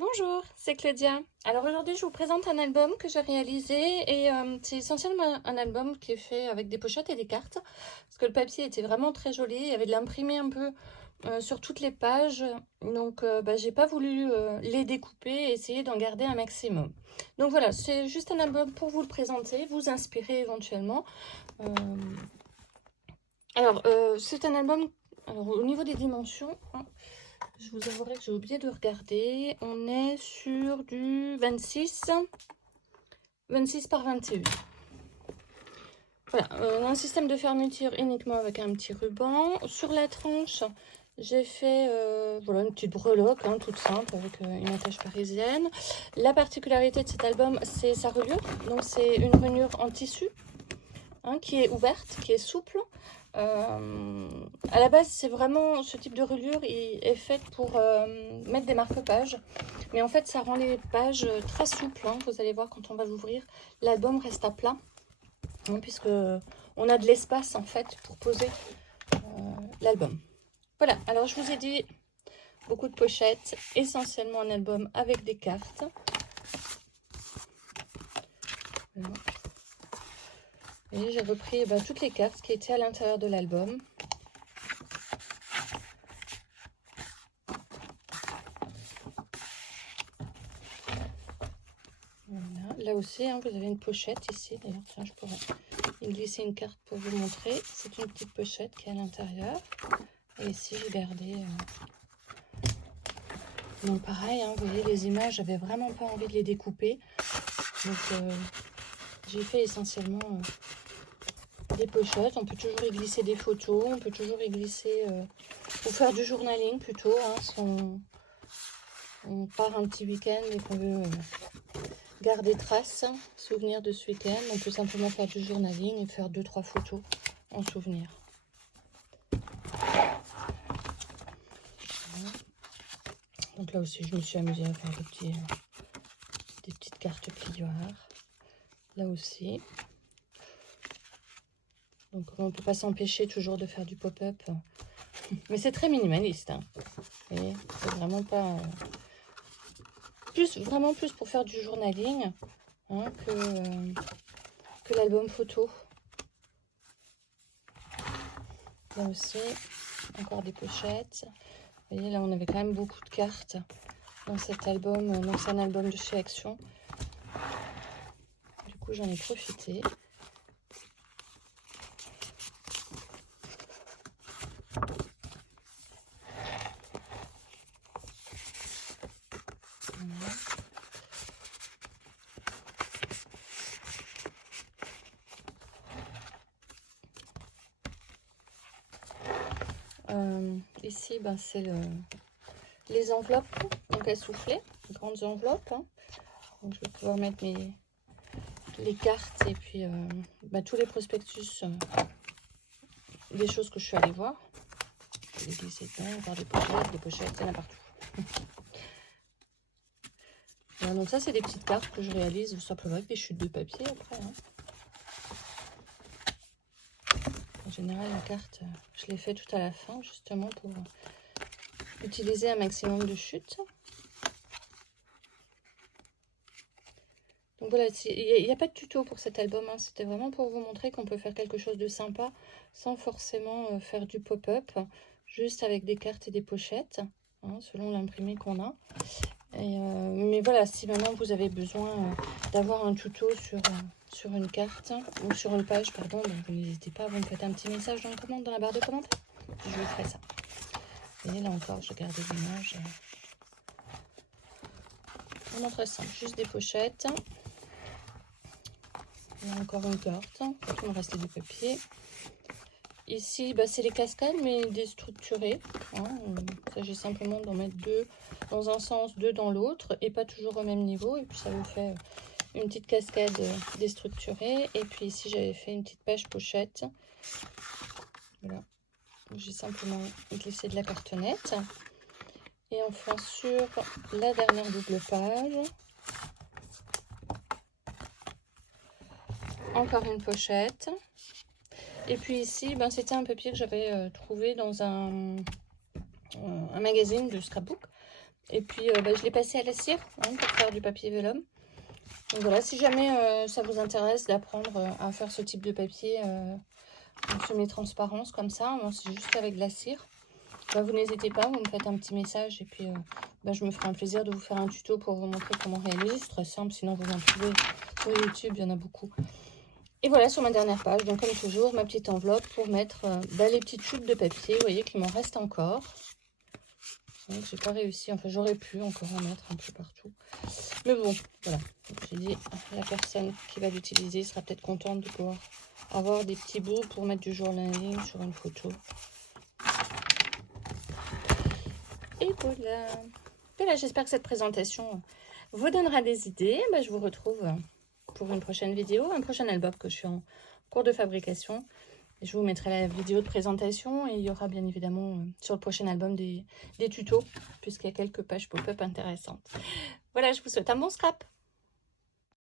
Bonjour, c'est Claudia. Alors aujourd'hui, je vous présente un album que j'ai réalisé et c'est essentiellement un album qui est fait avec des pochettes et des cartes parce que le papier était vraiment très joli, il y avait de l'imprimé un peu sur toutes les pages, donc j'ai pas voulu les découper et essayer d'en garder un maximum. Donc voilà, c'est juste un album pour vous le présenter, vous inspirer éventuellement. Euh, c'est un album, alors au niveau des dimensions, hein, je vous avouerai que j'ai oublié de regarder. On est sur du 26 par 21. Voilà, un système de fermeture uniquement avec un petit ruban. Sur la tranche, j'ai fait voilà, une petite breloque toute simple avec une attache parisienne. La particularité de cet album, c'est sa reliure. Donc c'est une reliure en tissu qui est ouverte, qui est souple. À la base, c'est vraiment ce type de reliure est faite pour mettre des marque-pages. Mais en fait, ça rend les pages très souples. Vous allez voir quand on va l'ouvrir, l'album reste à plat. Puisque on a de l'espace en fait pour poser l'album. Voilà, alors je vous ai dit beaucoup de pochettes, essentiellement un album avec des cartes. Voilà. Et j'ai repris toutes les cartes qui étaient à l'intérieur de l'album. Voilà. Là aussi, vous avez une pochette ici. D'ailleurs, tiens, je pourrais glisser une carte pour vous montrer. C'est une petite pochette qui est à l'intérieur. Et ici, j'ai gardé... Donc pareil, vous voyez, les images, j'avais vraiment pas envie de les découper. Donc j'ai fait essentiellement des pochettes. On peut toujours y glisser des photos. On peut toujours y glisser... ou faire du journaling plutôt. Si on part un petit week-end et qu'on veut... garder trace, souvenir de ce week-end. On peut simplement faire du journaling et faire 2-3 photos en souvenir. Voilà. Donc là aussi, je me suis amusée à faire des petites cartes plioires. Là aussi. Donc on ne peut pas s'empêcher toujours de faire du pop-up. Mais c'est très minimaliste. Et c'est vraiment pas... vraiment plus pour faire du journaling que l'album photo. Là aussi, encore des pochettes. Vous voyez, là, on avait quand même beaucoup de cartes dans cet album. Donc, c'est un album de chez Action. Du coup, j'en ai profité. Ici, c'est les enveloppes, donc à souffler, les grandes enveloppes. Donc, je vais pouvoir mettre les cartes et puis tous les prospectus des choses que je suis allée voir. Je vais les glisser dedans, encore des pochettes, il y en a partout. Voilà, donc ça, c'est des petites cartes que je réalise tout simplement avec des chutes de papier après. En général, la carte, je l'ai fait tout à la fin, justement, pour utiliser un maximum de chutes. Donc voilà, il n'y a pas de tuto pour cet album. C'était vraiment pour vous montrer qu'on peut faire quelque chose de sympa sans forcément faire du pop-up, juste avec des cartes et des pochettes, selon l'imprimé qu'on a. Mais voilà, si maintenant vous avez besoin d'avoir un tuto sur une carte ou sur une page, pardon, donc vous n'hésitez pas, vous me faites un petit message dans la barre de commentaires. Je vous ferai ça. Et là encore, je garde des images. Vraiment très simple, juste des pochettes. Là encore une carte, il me restait du papier. Ici, c'est les cascades, mais déstructurées. Il s'agit simplement d'en mettre 2 dans un sens, 2 dans l'autre, et pas toujours au même niveau. Et puis ça vous fait une petite cascade déstructurée. Et puis ici, j'avais fait une petite page pochette. Voilà. J'ai simplement glissé de la cartonnette. Et enfin, sur la dernière double page, encore une pochette. Et puis ici, c'était un papier que j'avais trouvé dans un magazine de scrapbook. Et puis, je l'ai passé à la cire pour faire du papier vélum. Donc voilà, si jamais ça vous intéresse d'apprendre à faire ce type de papier en semi-transparence comme ça, c'est juste avec de la cire. Vous n'hésitez pas, vous me faites un petit message et puis je me ferai un plaisir de vous faire un tuto pour vous montrer comment réaliser. C'est très simple, sinon vous en trouvez sur YouTube, il y en a beaucoup. Et voilà, sur ma dernière page, donc comme toujours, ma petite enveloppe pour mettre les petites chutes de papier. Vous voyez qu'il m'en reste encore. Donc j'ai pas réussi, enfin j'aurais pu encore en mettre un peu partout. Mais bon, voilà. J'ai dit, la personne qui va l'utiliser sera peut-être contente de pouvoir avoir des petits bouts pour mettre du journaling sur une photo. Et voilà, j'espère que cette présentation vous donnera des idées. Je vous retrouve pour une prochaine vidéo, un prochain album que je suis en cours de fabrication. Je vous mettrai la vidéo de présentation et il y aura bien évidemment sur le prochain album des tutos, puisqu'il y a quelques pages pop-up intéressantes. Voilà, je vous souhaite un bon scrap.